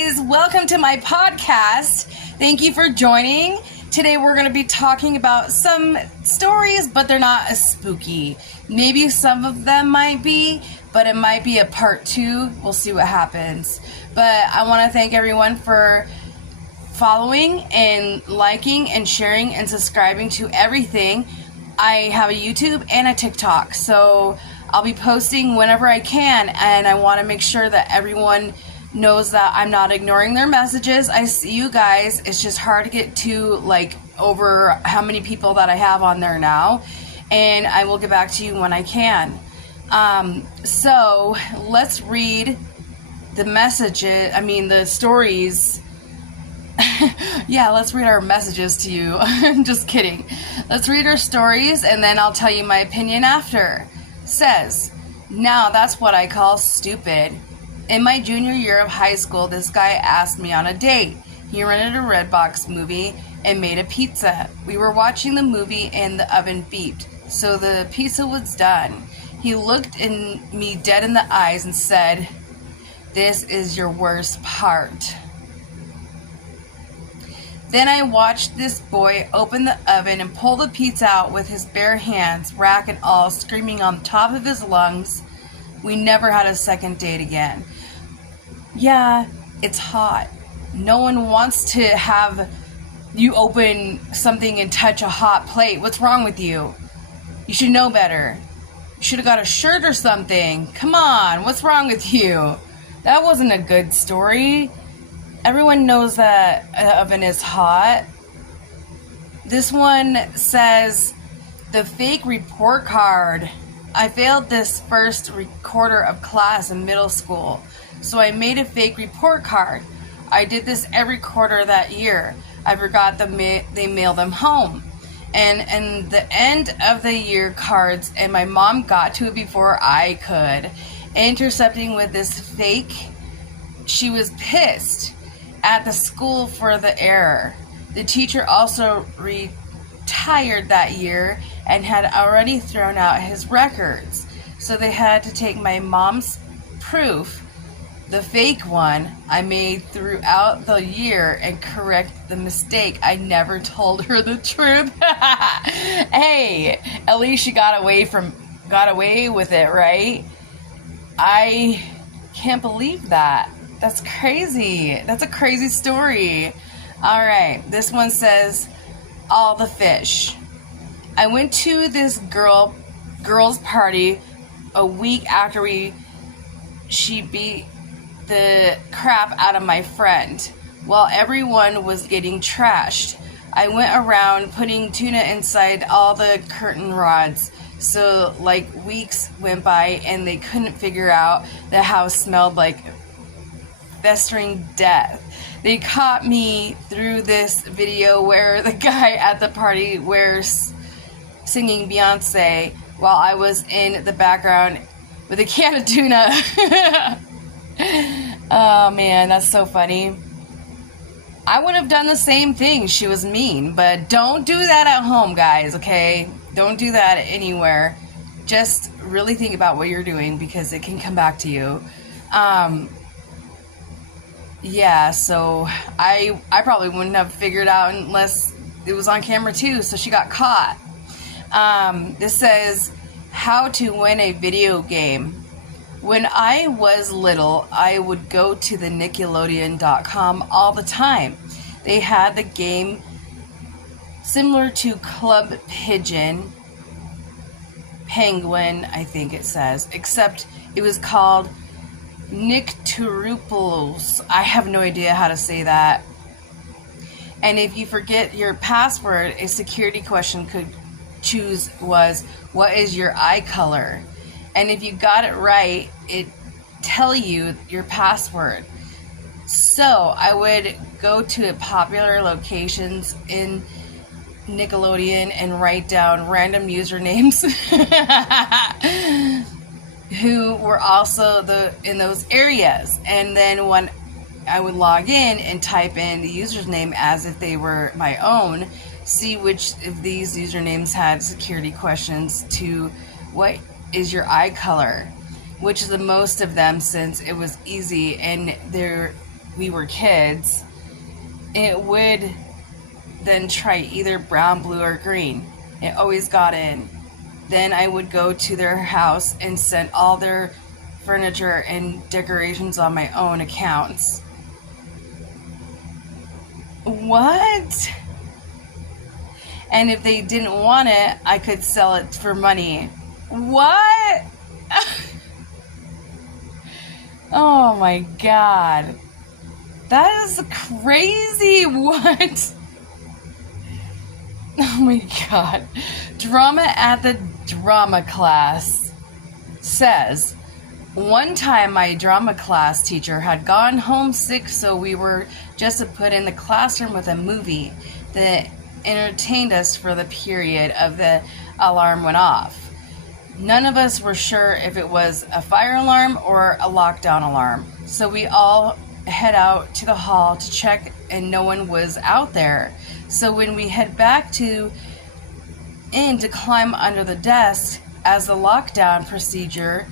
guys, welcome to my podcast. Thank you for joining. Today we're going to be talking about some stories, but they're not as spooky. Maybe some of them might be, but it might be a part 2. We'll see what happens. But I want to thank everyone for following and liking and sharing and subscribing to everything. I have a YouTube and a TikTok, so I'll be posting whenever I can, and I want to make sure that everyone knows that I'm not ignoring their messages. I see you guys. It's just hard to get to over how many people that I have on there now, and I will get back to you when I can. So let's read the messages. The stories. Yeah, let's read our messages to you. I'm just kidding. Let's read our stories, and then I'll tell you my opinion after. Says, now that's what I call stupid. In my junior year of high school, this guy asked me on a date. He rented a Redbox movie and made a pizza. We were watching the movie and the oven beeped, so the pizza was done. He looked me dead in the eyes and said, "This is your worst part." Then I watched this boy open the oven and pull the pizza out with his bare hands, rack and all, screaming on top of his lungs. We never had a second date again. Yeah, it's hot. No one wants to have you open something and touch a hot plate. What's wrong with you? You should know better. You should have got a shirt or something. Come on, what's wrong with you? That wasn't a good story. Everyone knows that an oven is hot. This one says, the fake report card. I failed this first quarter of class in middle school, so I made a fake report card. I did this every quarter that year. I forgot they mail them home. And the end of the year cards, and my mom got to it before I could. Intercepting with this fake, she was pissed at the school for the error. The teacher also retired that year and had already thrown out his records, so they had to take my mom's proof, the fake one I made throughout the year, and correct the mistake. I never told her the truth. Hey, at least she got away with it, right? I can't believe that. That's crazy. That's a crazy story. All right, this one says, all the fish. I went to this girl's party a week after she beat the crap out of my friend while everyone was getting trashed. I went around putting tuna inside all the curtain rods. So weeks went by and they couldn't figure out the house smelled like festering death. They caught me through this video where the guy at the party was singing Beyonce while I was in the background with a can of tuna. Oh man, that's so funny. I would have done the same thing. She was mean, but don't do that at home, guys, okay? Don't do that anywhere. Just really think about what you're doing, because it can come back to you. Yeah, so I probably wouldn't have figured out unless it was on camera too, so she got caught. This says, how to win a video game. When I was little, I would go to the Nickelodeon.com all the time. They had the game similar to Club Penguin, I think it says, except it was called Nicktouropoulos. I have no idea how to say that. And if you forget your password, a security question could choose was, what is your eye color? And if you got it right, it tell you your password. So I would go to popular locations in Nickelodeon and write down random usernames who were also in those areas. And then when I would log in and type in the username as if they were my own, see which of these usernames had security questions to what is your eye color, which is the most of them, since it was easy and there we were kids, it would then try either brown, blue, or green. It always got in. Then I would go to their house and send all their furniture and decorations on my own accounts. What? And if they didn't want it, I could sell it for money. What? Oh my God. That is crazy. What? Oh my God. Drama at the drama class says, one time my drama class teacher had gone home sick, so we were just to put in the classroom with a movie that entertained us for the period of the alarm went off. None of us were sure if it was a fire alarm or a lockdown alarm, so we all head out to the hall to check, and no one was out there. So when we head back to climb under the desk, as the lockdown procedure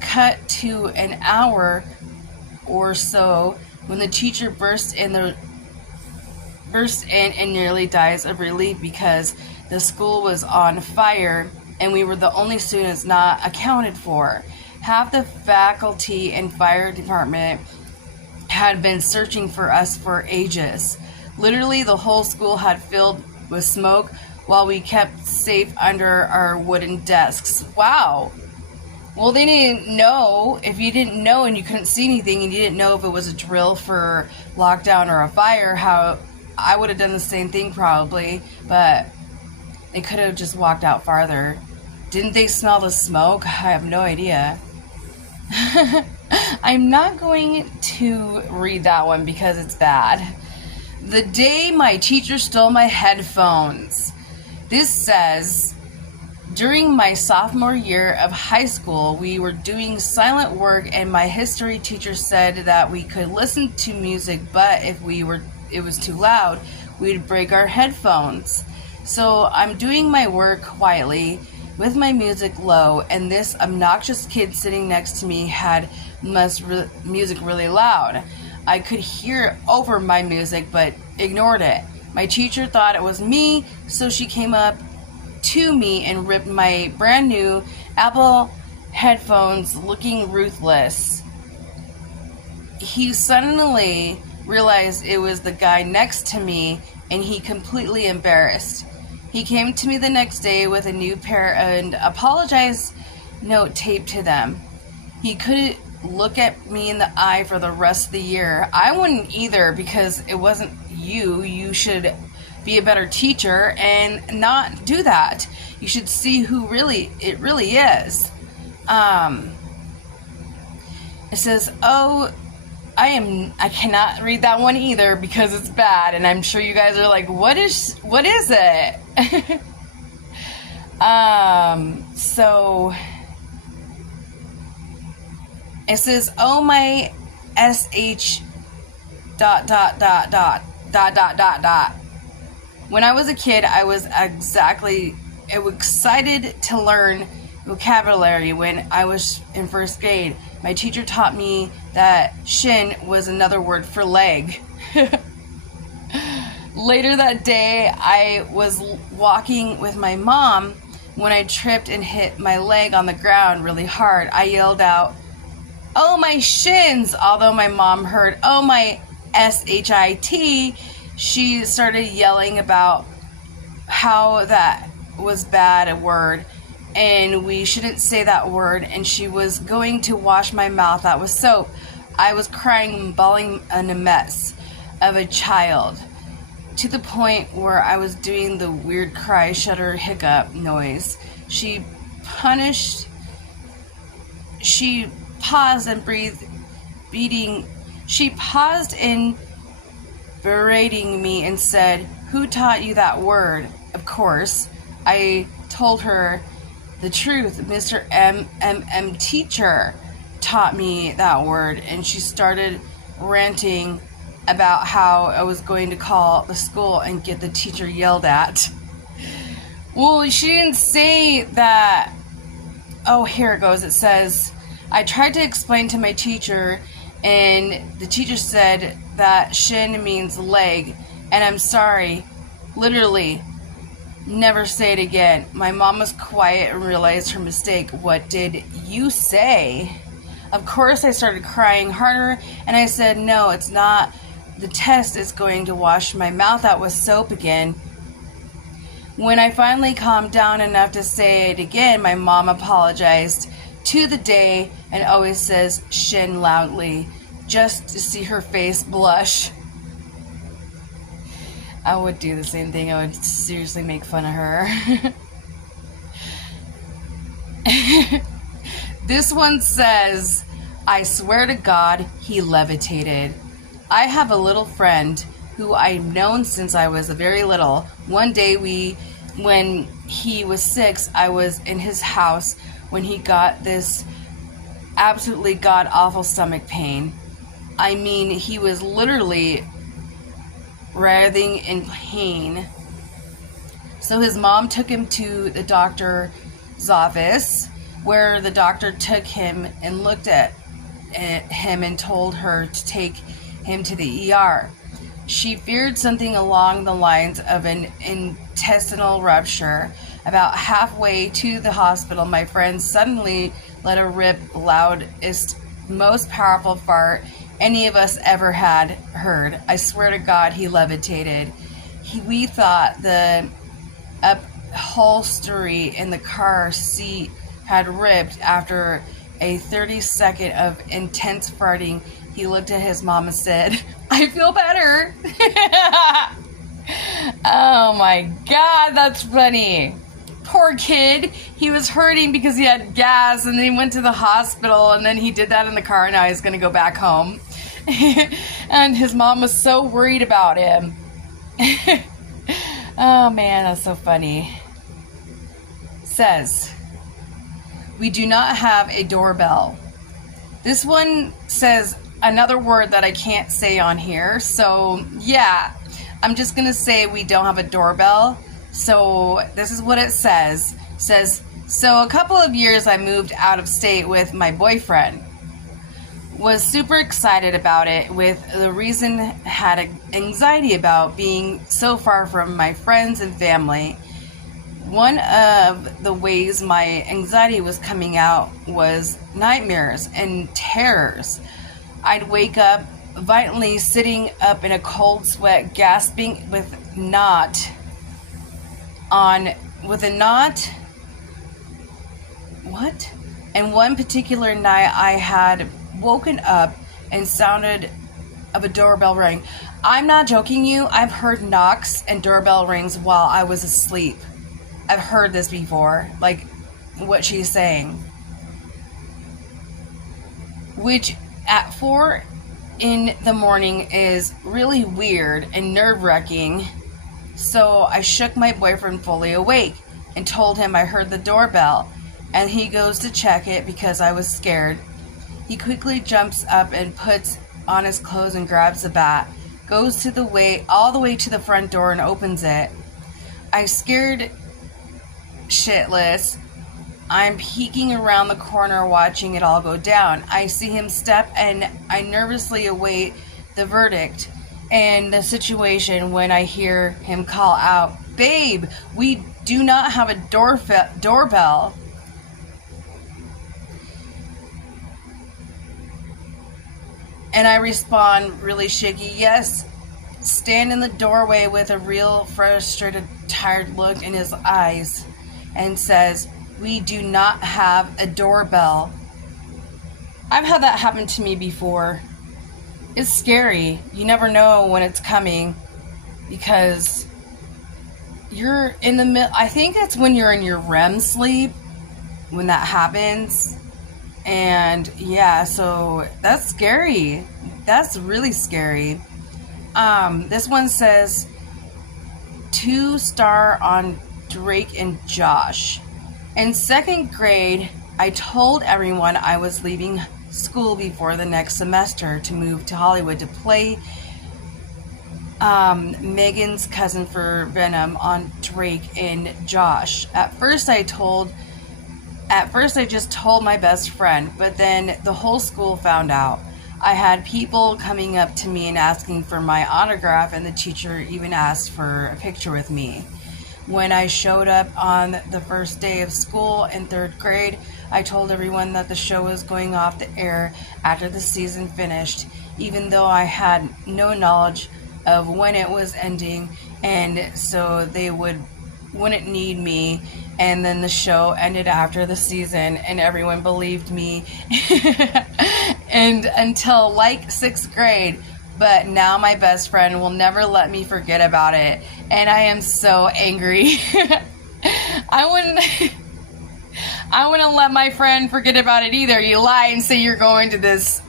cut to an hour or so, when the teacher burst in and nearly dies of relief because the school was on fire and we were the only students not accounted for. Half the faculty and fire department had been searching for us for ages. Literally, the whole school had filled with smoke while we kept safe under our wooden desks. Wow. Well, they didn't know. If you didn't know and you couldn't see anything and you didn't know if it was a drill for lockdown or a fire, how I would have done the same thing probably, but they could have just walked out farther. Didn't they smell the smoke? I have no idea. I'm not going to read that one because it's bad. The day my teacher stole my headphones. This says, during my sophomore year of high school, we were doing silent work and my history teacher said that we could listen to music, but if it was too loud, we'd break our headphones. So I'm doing my work quietly with my music low, and this obnoxious kid sitting next to me had music really loud. I could hear over my music, but ignored it. My teacher thought it was me, so she came up to me and ripped my brand new Apple headphones, looking ruthless. He suddenly realized it was the guy next to me, and he completely embarrassed. He came to me the next day with a new pair and apologize note taped to them. He couldn't look at me in the eye for the rest of the year. I wouldn't either, because it wasn't you. You should be a better teacher and not do that. You should see who it really is. It says, I cannot read that one either because it's bad, and I'm sure you guys are like, what is it? So it says, oh my sh ... When I was a kid, I was excited to learn vocabulary. When I was in first grade, my teacher taught me that shin was another word for leg. Later that day, I was walking with my mom when I tripped and hit my leg on the ground really hard. I yelled out, "Oh, my shins!" Although my mom heard, "Oh, my shit," she started yelling about how that was bad a word and we shouldn't say that word, and she was going to wash my mouth out with soap. I was crying, bawling in a mess of a child, to the point where I was doing the weird cry, shudder, hiccup noise. She paused and breathed, She paused in berating me and said, "Who taught you that word?" Of course, I told her the truth. Mr. M teacher taught me that word, and she started ranting about how I was going to call the school and get the teacher yelled at. Well, she didn't say that. Oh, here it goes. It says, I tried to explain to my teacher And the teacher said that shin means leg, and I'm sorry, literally, never say it again. My mom was quiet and realized her mistake. What did you say? Of course, I started crying harder, and I said, no, it's not. The test is going to wash my mouth out with soap again. When I finally calmed down enough to say it again, my mom apologized to the day and always says shin loudly, just to see her face blush. I would do the same thing. I would seriously make fun of her. This one says, I swear to God, he levitated. I have a little friend who I've known since I was very little. One day when he was 6, I was in his house when he got this absolutely god-awful stomach pain. I mean, he was literally writhing in pain. So his mom took him to the doctor's office, where the doctor took him and looked at him and told her to take him to the ER. She feared something along the lines of an intestinal rupture. About halfway to the hospital, my friend suddenly let a rip, loudest, most powerful fart any of us ever had heard. I swear to God, he levitated. We thought the upholstery in the car seat had ripped. After a 30-second of intense farting, he looked at his mom and said, I feel better. Oh my God, that's funny. Poor kid. He was hurting because he had gas, and then he went to the hospital, and then he did that in the car, and now he's going to go back home. And his mom was so worried about him. Oh man, that's so funny. Says, we do not have a doorbell. This one says another word that I can't say on here. So yeah, I'm just going to say we don't have a doorbell. So this is what it says. It says, so a couple of years I moved out of state with my boyfriend. Was super excited about it. With the reason had anxiety about being so far from my friends and family. One of the ways my anxiety was coming out was nightmares and terrors. I'd wake up violently sitting up in a cold sweat, gasping with a knot. What? And one particular night I had woken up and sounded of a doorbell ring. I'm not joking you. I've heard knocks and doorbell rings while I was asleep. I've heard this before, like what she's saying. Which at 4 in the morning is really weird and nerve-wracking. So I shook my boyfriend fully awake and told him I heard the doorbell, and he goes to check it because I was scared. He quickly jumps up and puts on his clothes and grabs a bat, goes all the way to the front door and opens it. I scared shitless. I'm peeking around the corner watching it all go down. I see him step and I nervously await the verdict and the situation when I hear him call out, "Babe, we do not have a doorbell." And I respond really shaky, "Yes." Stand in the doorway with a real frustrated, tired look in his eyes and says, "We do not have a doorbell." I've had that happen to me before. It's scary. You never know when it's coming because you're in the middle. I think it's when you're in your REM sleep when that happens. And yeah, so that's scary. That's really scary. This one says 2-star on Drake and Josh. In 2nd grade, I told everyone I was leaving school before the next semester to move to Hollywood to play Megan's cousin for Venom on Drake and Josh. At first I just told my best friend, but then the whole school found out. I had people coming up to me and asking for my autograph, and the teacher even asked for a picture with me. When I showed up on the first day of school in 3rd grade, I told everyone that the show was going off the air after the season finished, even though I had no knowledge of when it was ending, and so they wouldn't need me. And then the show ended after the season, and everyone believed me and until like 6th grade. But now my best friend will never let me forget about it, and I am so angry. I wouldn't let my friend forget about it either. You lie and say you're going to this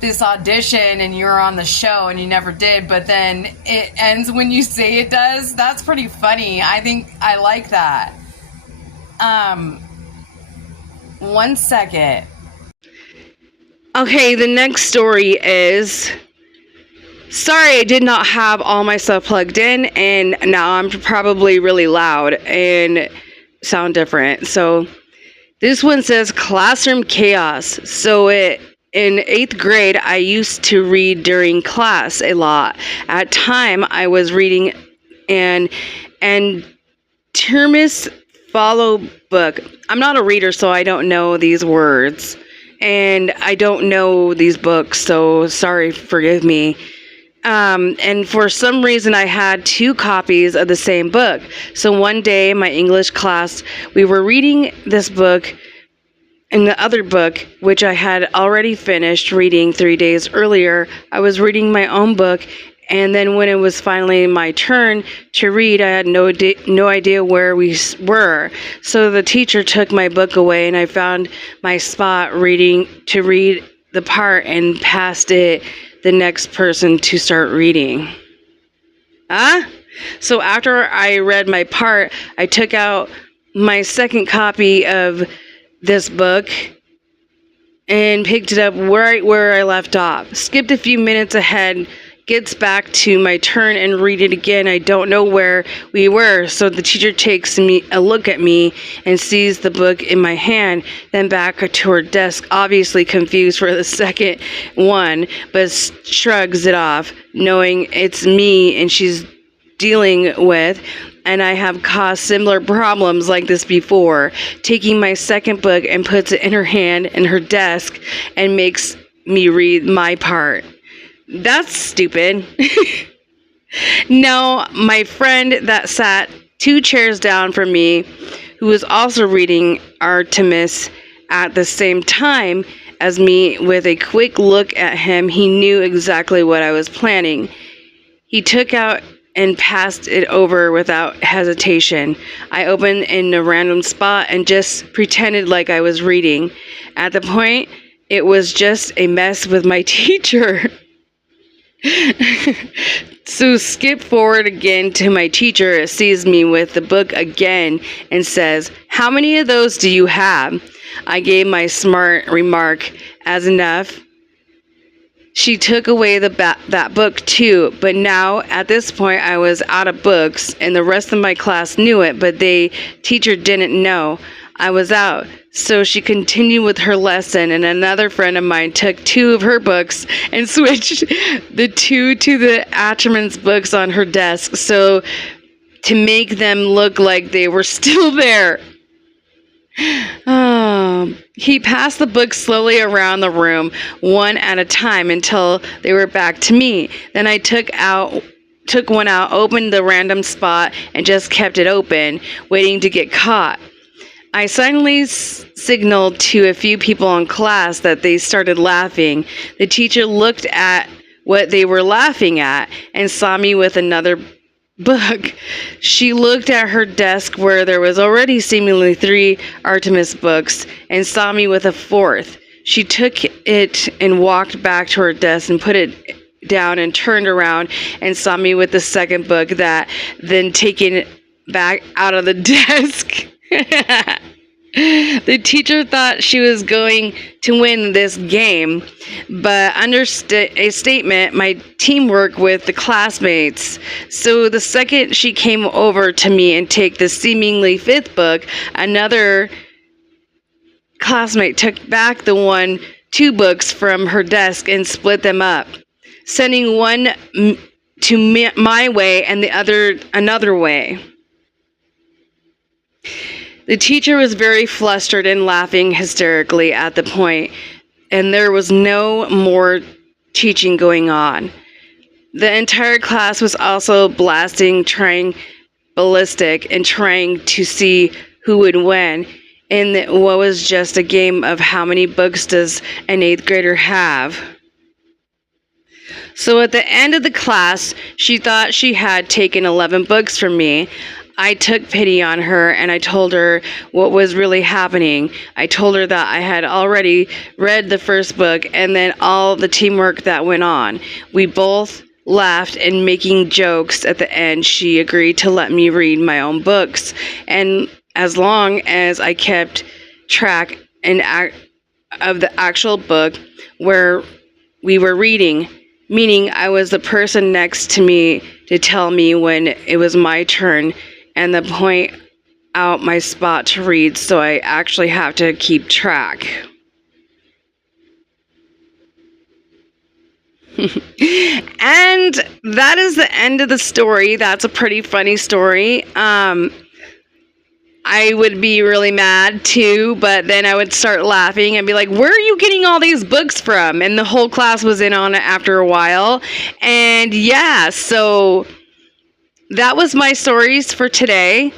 this audition and you're on the show and you never did, but then it ends when you say it does. That's pretty funny. I think I like that. 1 second. Okay, the next story is, sorry I did not have all my stuff plugged in, and now I'm probably really loud and sound different. So this one says classroom chaos. So in 8th grade, I used to read during class a lot. At time, I was reading and Termis Follow book. I'm not a reader, so I don't know these words. And I don't know these books, so sorry, forgive me. And for some reason, I had 2 copies of the same book. So one day, my English class, we were reading this book, and the other book, which I had already finished reading 3 days earlier, I was reading my own book. And then when it was finally my turn to read, I had no idea where we were. So the teacher took my book away, and I found my spot to read the part and passed it the next person to start reading. So after I read my part, I took out my second copy of this book and picked it up right where I left off. Skipped a few minutes ahead, gets back to my turn and read it again. I don't know where we were, so the teacher takes a look at me and sees the book in my hand, then back to her desk, obviously confused for the second one, but shrugs it off, knowing it's me and she's dealing with, and I have caused similar problems like this before, taking my second book and puts it in her hand and her desk and makes me read my part. That's stupid. Now, my friend that sat 2 chairs down from me, who was also reading Artemis at the same time as me, with a quick look at him, he knew exactly what I was planning. He took out and passed it over without hesitation. I opened in a random spot and just pretended like I was reading. At the point, it was just a mess with my teacher. So skip forward again to my teacher, sees me with the book again and says, "How many of those do you have?" I gave my smart remark as enough. She took away that book too, but now at this point I was out of books and the rest of my class knew it, but the teacher didn't know I was out. So she continued with her lesson, and another friend of mine took 2 of her books and switched the 2 to the Atterman's books on her desk, so to make them look like they were still there. He passed the books slowly around the room, one at a time, until they were back to me. Then I took one out, opened the random spot, and just kept it open, waiting to get caught. I suddenly signaled to a few people in class that they started laughing. The teacher looked at what they were laughing at and saw me with another book. She looked at her desk where there was already seemingly 3 Artemis books and saw me with a 4th. She took it and walked back to her desk and put it down and turned around and saw me with the second book, that then taken back out of the desk. The teacher thought she was going to win this game, but under a statement, my teamwork with the classmates. So the second she came over to me and take the seemingly 5th book, another classmate took back the one 2 books from her desk and split them up, sending one to my way and the other another way. The teacher was very flustered and laughing hysterically at the point, and there was no more teaching going on. The entire class was also blasting, trying ballistic, and trying to see who would win in what was just a game of how many books does an 8th grader have. So at the end of the class, she thought she had taken 11 books from me. I took pity on her and I told her what was really happening. I told her that I had already read the first book and then all the teamwork that went on. We both laughed and making jokes. At the end, she agreed to let me read my own books, and as long as I kept track of the actual book where we were reading, meaning I was the person next to me to tell me when it was my turn and to point out my spot to read, so I actually have to keep track. And that is the end of the story. That's a pretty funny story. I would be really mad too, but then I would start laughing and be like, where are you getting all these books from? And the whole class was in on it after a while. And yeah, so that was my stories for today.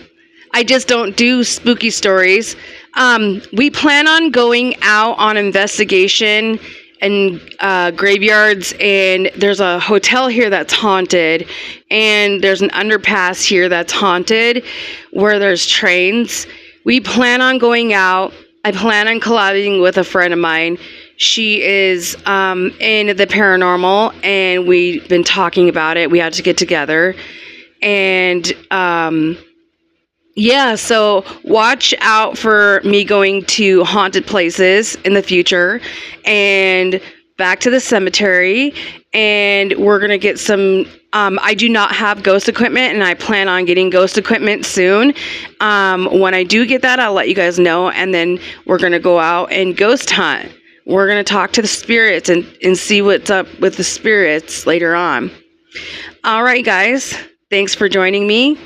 I just don't do spooky stories. We plan on going out on investigation and graveyards, and there's a hotel here that's haunted, and there's an underpass here that's haunted where there's trains. We plan on going out. I plan on collabing with a friend of mine. She is in the paranormal, and we've been talking about it. We had to get together, and yeah, so watch out for me going to haunted places in the future and back to the cemetery. And we're going to get some, I do not have ghost equipment, and I plan on getting ghost equipment soon. When I do get that, I'll let you guys know. And then we're going to go out and ghost hunt. We're going to talk to the spirits and see what's up with the spirits later on. All right, guys. Thanks for joining me.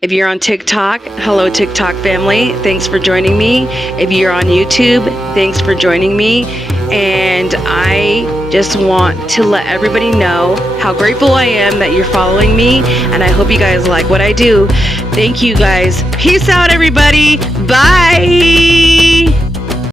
If you're on TikTok, hello TikTok family, thanks for joining me. If you're on YouTube, thanks for joining me. And I just want to let everybody know how grateful I am that you're following me, and I hope you guys like what I do. Thank you guys. Peace out, everybody. Bye.